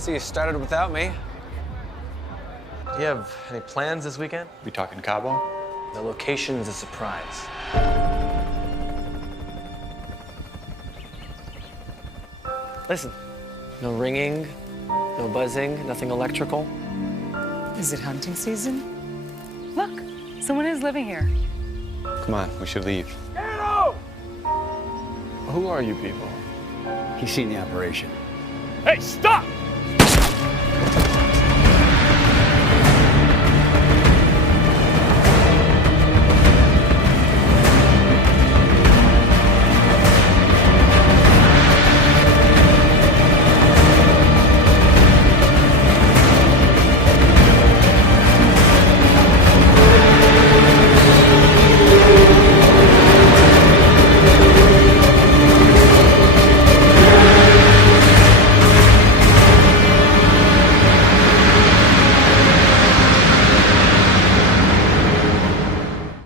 See, you started without me. Do you have any plans this weekend? We talking Cabo? The location's a surprise. Listen, no ringing, no buzzing, nothing electrical. Is it hunting season? Look, someone is living here. Come on, we should leave. Who are you people? He's seen the operation. Hey, stop!